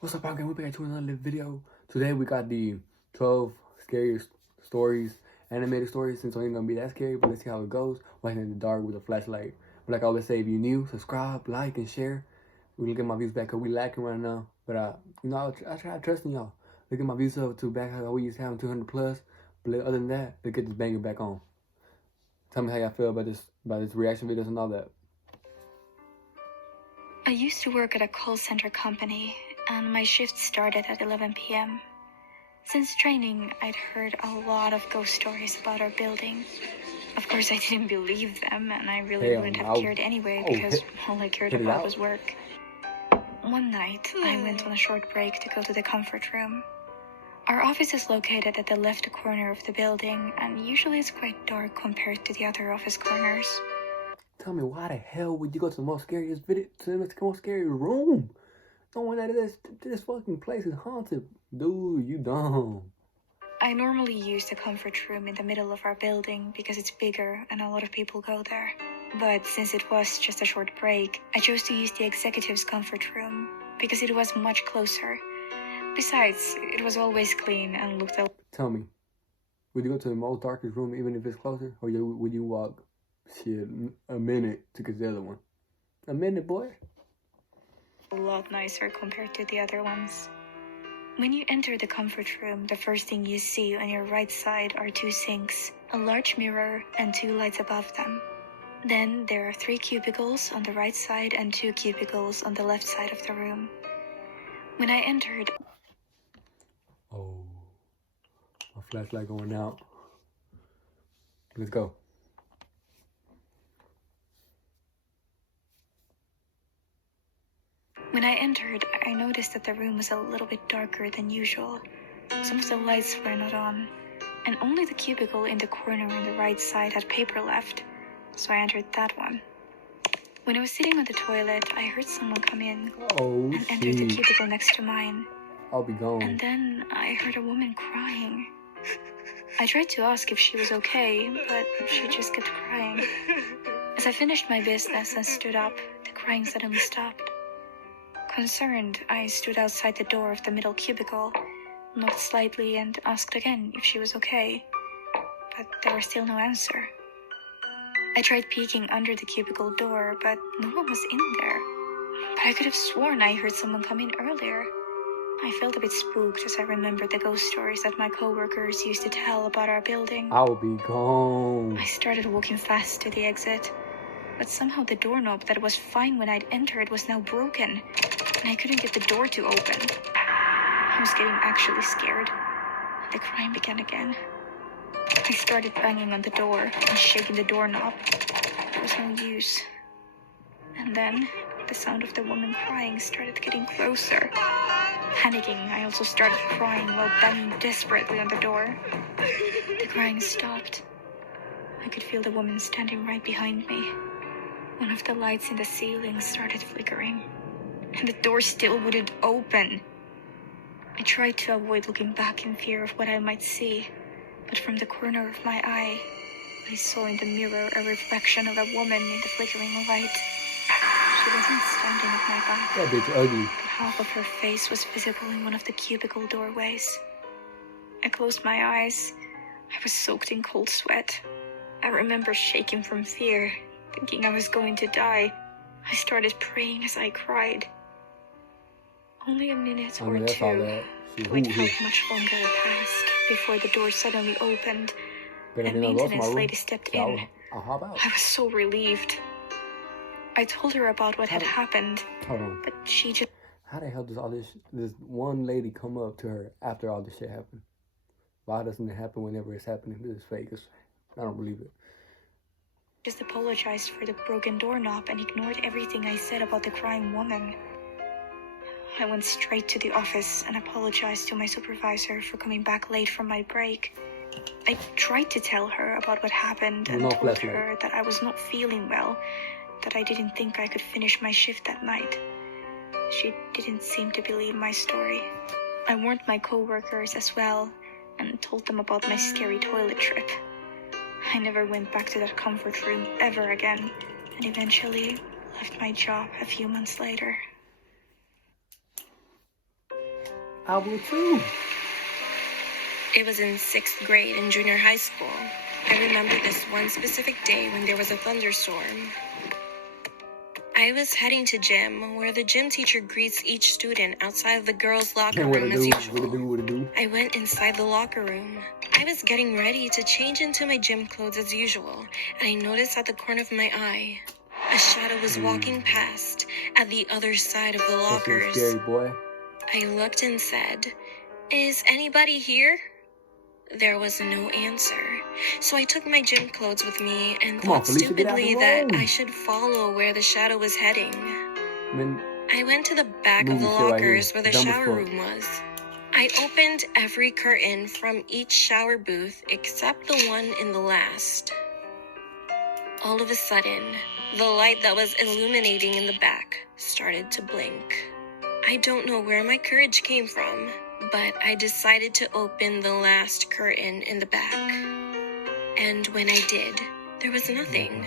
What's up, again? We're back to another video. Today we got the 12 scariest stories, animated stories, since it ain't gonna be that scary, but let's see how it goes. Walking in the dark with a flashlight. But like I always say, if you're new, subscribe, like, and share. We can get my views back, cause we lacking right now. But I try trusting y'all. Look at my views up to back how we used to have 200 plus. But other than that, let's get this banger back on. Tell me how y'all feel about this reaction videos and all that. I used to work at a call center company, and my shift started at 11 p.m. Since training, I'd heard a lot of ghost stories about our building. Of course, I didn't believe them, and I really wouldn't have cared anyway because all I cared about was work. One night, I went on a short break to go to the comfort room. Our office is located at the left corner of the building, and usually it's quite dark compared to the other office corners. Tell me, why the hell would you go to the most scariest video, to the most scary room? Knowing that this fucking place is haunted. Dude, you dumb. I normally use the comfort room in the middle of our building because it's bigger and a lot of people go there. But since it was just a short break, I chose to use the executive's comfort room because it was much closer. Besides, it was always clean and looked a... Tell me, would you go to the most darkest room even if it's closer? Or would you walk, shit, a minute to get the other one? A minute, boy? A lot nicer compared to the other ones. When you enter the comfort room, the first thing you see on your right side are 2 sinks, a large mirror, and 2 lights above them. Then there are 3 cubicles on the right side and 2 cubicles on the left side of the room. When I entered... Oh, my flashlight going out. Let's go. When I entered, I noticed that the room was a little bit darker than usual. Some of the lights were not on, and only the cubicle in the corner on the right side had paper left, so I entered that one. When I was sitting on the toilet, I heard someone come in and enter the cubicle next to mine. I'll be gone. And then I heard a woman crying. I tried to ask if she was okay, but she just kept crying. As I finished my business and stood up, the crying suddenly stopped. Concerned, I stood outside the door of the middle cubicle, knocked slightly and asked again if she was okay, but there was still no answer. I tried peeking under the cubicle door, but no one was in there. But I could have sworn I heard someone come in earlier. I felt a bit spooked as I remembered the ghost stories that my coworkers used to tell about our building. I'll be gone. I started walking fast to the exit, but somehow the doorknob that was fine when I'd entered was now broken, and I couldn't get the door to open. I was getting actually scared. The crying began again. I started banging on the door and shaking the doorknob. There was no use. And then the sound of the woman crying started getting closer. Panicking, I also started crying while banging desperately on the door. The crying stopped. I could feel the woman standing right behind me. One of the lights in the ceiling started flickering, and the door still wouldn't open. I tried to avoid looking back in fear of what I might see, but from the corner of my eye, I saw in the mirror a reflection of a woman in the flickering light. She wasn't standing at my back. That bitch ugly. But half of her face was visible in one of the cubicle doorways. I closed my eyes. I was soaked in cold sweat. I remember shaking from fear, thinking I was going to die. I started praying as I cried. Only a minute or two, wait how much longer passed before the door suddenly opened and maintenance lady stepped in. I was so relieved. I told her about what had happened, but she just... How the hell does this one lady come up to her after all this shit happened? Why doesn't it happen whenever it's happening? This is fake. I don't believe it. Just apologized for the broken doorknob and ignored everything I said about the crying woman. I went straight to the office and apologized to my supervisor for coming back late from my break. I tried to tell her about what happened and told her that I was not feeling well, that I didn't think I could finish my shift that night. She didn't seem to believe my story. I warned my coworkers as well and told them about my scary toilet trip. I never went back to that comfort room ever again, and eventually left my job a few months later. I would too. It was in 6th grade in junior high school. I remember this one specific day when there was a thunderstorm. I was heading to gym, where the gym teacher greets each student outside of the girls' locker room as usual. I went inside the locker room. I was getting ready to change into my gym clothes as usual, and I noticed at the corner of my eye, a shadow was walking past at the other side of the lockers. Scary, boy. I looked and said, "Is anybody here?" There was no answer, so I took my gym clothes with me and thought stupidly that I should follow where the shadow was heading. I went to the back of the lockers where the shower room was. I opened every curtain from each shower booth except the one in the last. All of a sudden, the light that was illuminating in the back started to blink. I don't know where my courage came from, but I decided to open the last curtain in the back. And when I did, there was nothing.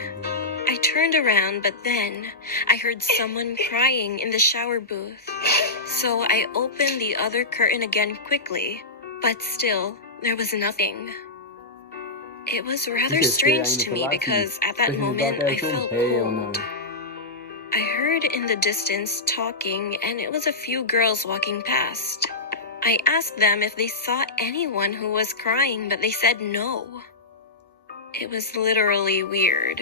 I turned around, but then I heard someone crying in the shower booth. So I opened the other curtain again quickly, but still, there was nothing. It was rather strange to me because at that moment I felt cold. I heard in the distance talking, and it was a few girls walking past. I asked them if they saw anyone who was crying, but they said no. It was literally weird.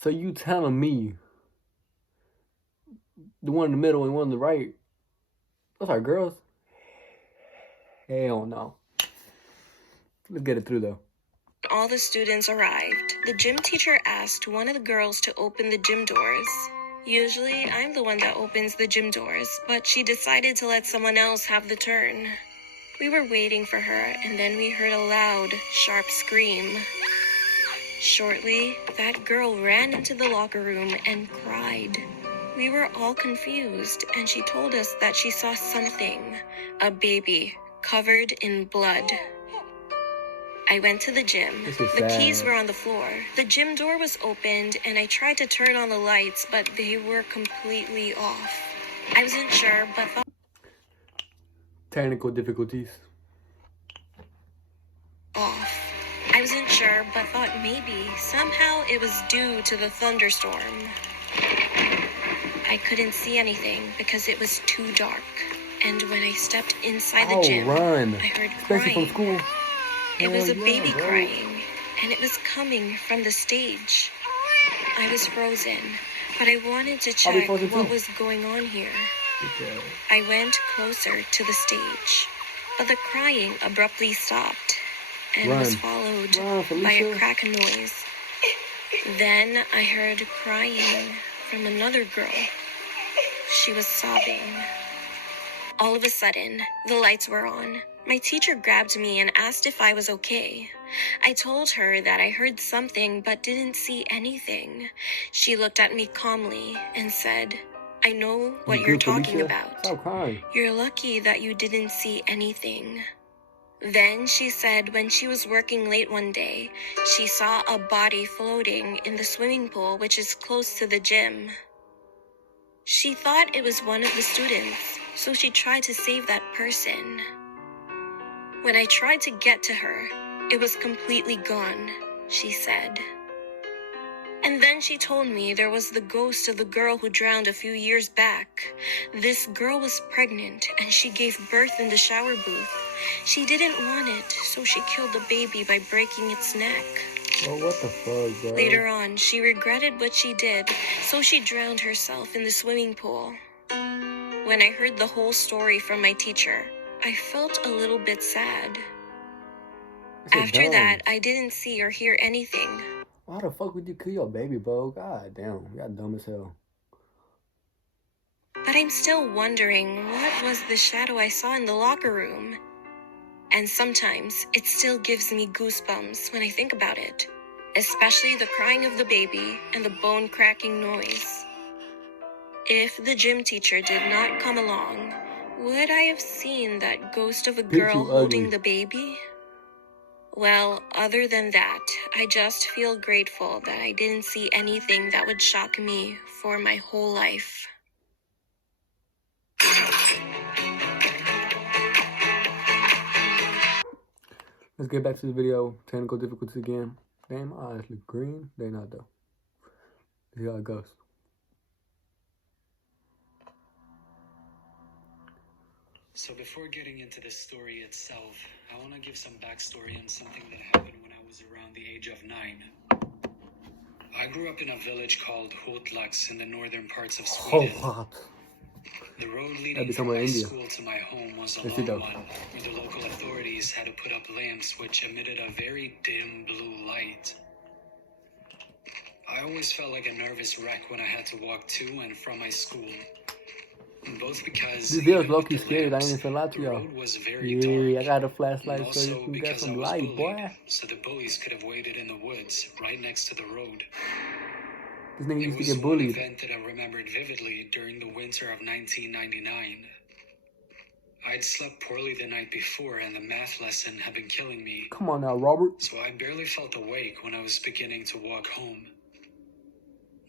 So you telling me the one in the middle and one on the right, those are girls? Hell no. Let's get it through though. All the students arrived. The gym teacher asked one of the girls to open the gym doors. Usually, I'm the one that opens the gym doors, but she decided to let someone else have the turn. We were waiting for her, and then we heard a loud, sharp scream. Shortly, that girl ran into the locker room and cried. We were all confused, and she told us that she saw something, a baby, covered in blood. I went to the gym. The keys were on the floor. The gym door was opened, and I tried to turn on the lights, but they were completely off. I wasn't sure, but thought... Technical difficulties. Off. I wasn't sure, but thought maybe, somehow it was due to the thunderstorm. I couldn't see anything because it was too dark. And when I stepped inside the gym, I heard crying. From school. It was a baby crying, and it was coming from the stage. I was frozen, but I wanted to check what was going on here. I went closer to the stage, but the crying abruptly stopped and was followed by a crackling noise. Then I heard crying from another girl. She was sobbing. All of a sudden, the lights were on. My teacher grabbed me and asked if I was okay. I told her that I heard something but didn't see anything. She looked at me calmly and said, "I know what you're talking about. You're lucky that you didn't see anything." Then she said when she was working late one day, she saw a body floating in the swimming pool, which is close to the gym. She thought it was one of the students, so she tried to save that person. When I tried to get to her, it was completely gone, she said. And then she told me there was the ghost of the girl who drowned a few years back. This girl was pregnant and she gave birth in the shower booth. She didn't want it, so she killed the baby by breaking its neck. Oh, what the fuck, bro? Later on, she regretted what she did, so she drowned herself in the swimming pool. When I heard the whole story from my teacher, I felt a little bit sad. After that, I didn't see or hear anything. Why the fuck would you kill your baby, bro? God damn, you're dumb as hell. But I'm still wondering what was the shadow I saw in the locker room. And sometimes it still gives me goosebumps when I think about it, especially the crying of the baby and the bone-cracking noise. If the gym teacher did not come along, would I have seen that ghost of a girl holding the baby? Well, other than that, I just feel grateful that I didn't see anything that would shock me for my whole life. Let's get back to the video. Technical difficulties again. Damn, my eyes look green. They not though. Let's see how it goes. So before getting into the story itself, I want to give some backstory on something that happened when I was around the age of 9. I grew up in a village called Hotlax in the northern parts of Sweden. The road leading from my school to my home was a long one, where the local authorities had to put up lamps which emitted a very dim blue light. I always felt like a nervous wreck when I had to walk to and from my school. Both because this video is low-key scary, I ain't even lie to y'all. road was very dark, I got a flashlight and so you also can get because I some was light, bullied, boy. so the bullies could have waited in the woods right next to the road. This nigga It used to was get one bullied. event that I remembered vividly during the winter of 1999. I'd slept poorly the night before and the math lesson had been killing me. Come on now, Robert. So I barely felt awake when I was beginning to walk home.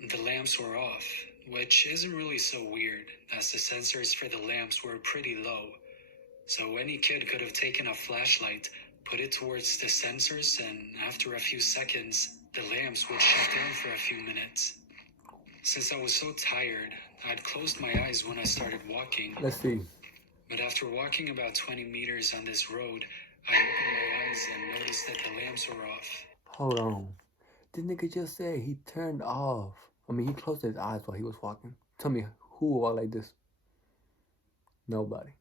The lamps were off, which isn't really so weird, as the sensors for the lamps were pretty low. So any kid could have taken a flashlight, put it towards the sensors, and after a few seconds, the lamps would shut down for a few minutes. Since I was so tired, I'd closed my eyes when I started walking. Let's see. But after walking about 20 meters on this road, I opened my eyes and noticed that the lamps were off. Hold on. This nigga just said he turned off. I mean, he closed his eyes while he was walking. Tell me, who will walk like this? Nobody.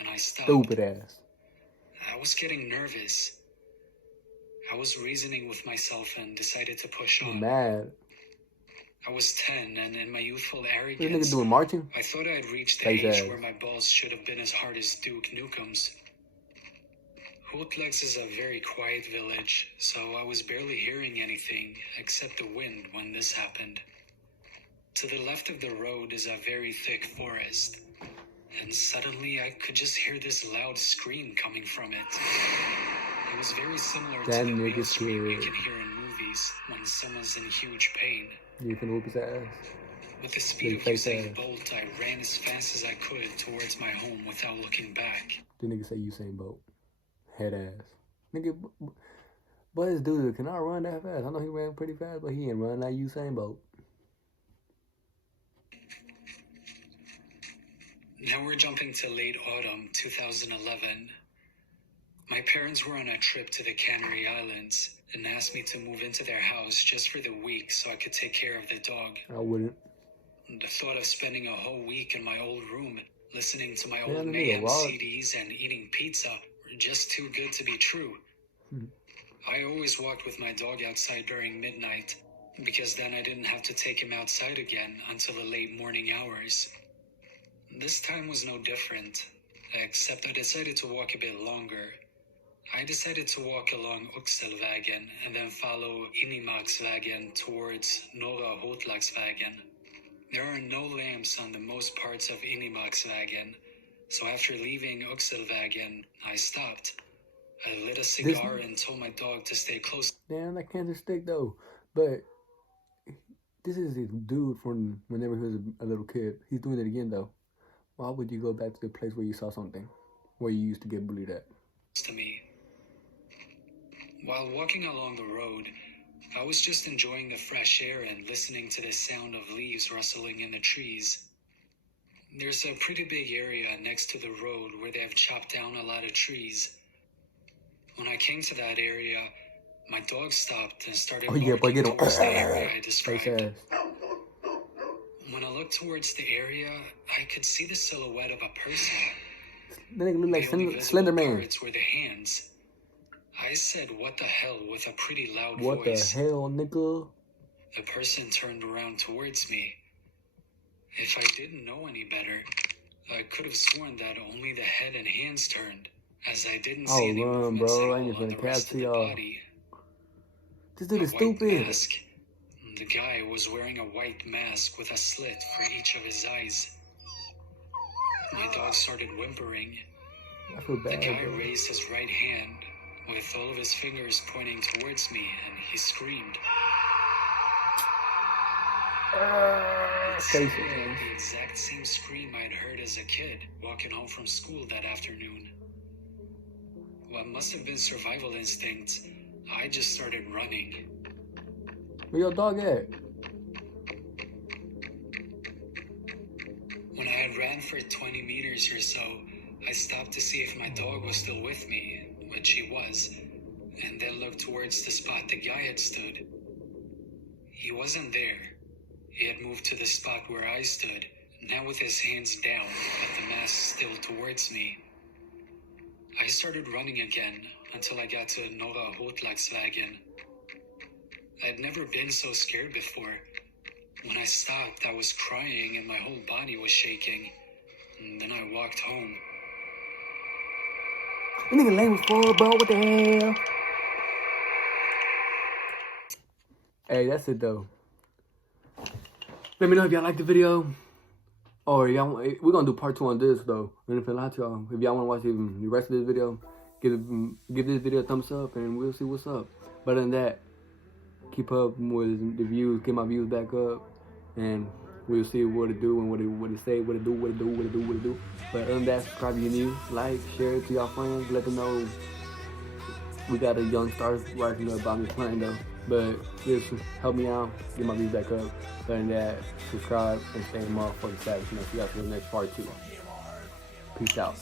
And I stopped. Stupid ass. I was getting nervous. I was reasoning with myself and decided to push on. Mad. I was 10, and in my youthful This arrogance, nigga doing marching? I thought I'd reached the Face age ass. where my balls should have been as hard as Duke Nukem's. Hotlex is a very quiet village, so I was barely hearing anything except the wind when this happened. To the left of the road is a very thick forest, and suddenly I could just hear this loud scream coming from it. It was very similar to That the nigga real scream you scared. can hear in movies when someone's in huge pain. You finna whoop his ass? With the speed of Big face Usain ass. Bolt, I ran as fast as I could towards my home without looking back. The nigga say Usain Bolt. Head ass. Nigga, but this dude cannot run that fast. I know he ran pretty fast, but he ain't run like Usain Bolt. Now we're jumping to late autumn 2011. My parents were on a trip to the Canary Islands and asked me to move into their house just for the week so I could take care of the dog. I wouldn't. The thought of spending a whole week in my old room, listening to my Yeah, old nigga, Mayhem wow. CDs and eating pizza were just too good to be true. I always walked with my dog outside during midnight, because then I didn't have to take him outside again until the late morning hours. This time was no different, except I decided to walk a bit longer. I decided to walk along Oxelvägen and then follow Inimaksvägen towards Norra Hotlaxvägen. There are no lamps on the most parts of Inimaksvägen, so after leaving Oxelvägen, I stopped. I lit a cigar and told my dog to stay close. Damn, that cancer stick though. But this is his dude from whenever he was a little kid. He's doing it again though. Why would you go back to the place where you saw something? Where you used to get bullied at? To me. While walking along the road, I was just enjoying the fresh air and listening to the sound of leaves rustling in the trees. There's a pretty big area next to the road where they have chopped down a lot of trees. When I came to that area, my dog stopped and started barking towards the area I described. When I looked towards the area, I could see the silhouette of a person. That nigga look like The only Slender visible Man. parts were the hands. I said, "What the hell," with a pretty loud What voice. the hell, nigga? The person turned around towards me. If I didn't know any better, I could have sworn that only the head and hands turned, as I didn't see any run, movements bro. at I all ain't on the gonna rest catch of the y'all. body. This dude is A white stupid. mask. The guy was wearing a white mask with a slit for each of his eyes. My dog started whimpering. I feel The bad, guy bro. raised his right hand with all of his fingers pointing towards me, and he screamed. It Face sounded ass. like the exact same scream I'd heard as a kid walking home from school that afternoon. What must have been survival instinct, I just started running. Where your dog at? When I had ran for 20 meters or so, I stopped to see if my dog was still with me, which he was, and then looked towards the spot the guy had stood. He wasn't there. He had moved to the spot where I stood, now with his hands down, but the mask still towards me. I started running again until I got to Norra Hotlagsvägen. I'd never been so scared before. When I stopped, I was crying and my whole body was shaking. And then I walked home. That nigga lane was full, bro. What the hell? Hey, that's it though. Let me know if y'all like the video. Or y'all, we're gonna do part 2 on this though. And if y'all want to watch the rest of this video, give this video a thumbs up and we'll see what's up. But other than that, keep up with the views, get my views back up, and we'll see what it do and what it say, what it do. But other than that, subscribe if you're new, like, share it to y'all friends, let them know we got a young stars rising up about me playing though. But just help me out, get my views back up. Other than that, subscribe and stay motherfucking savage. See y'all for the next part 2. Peace out.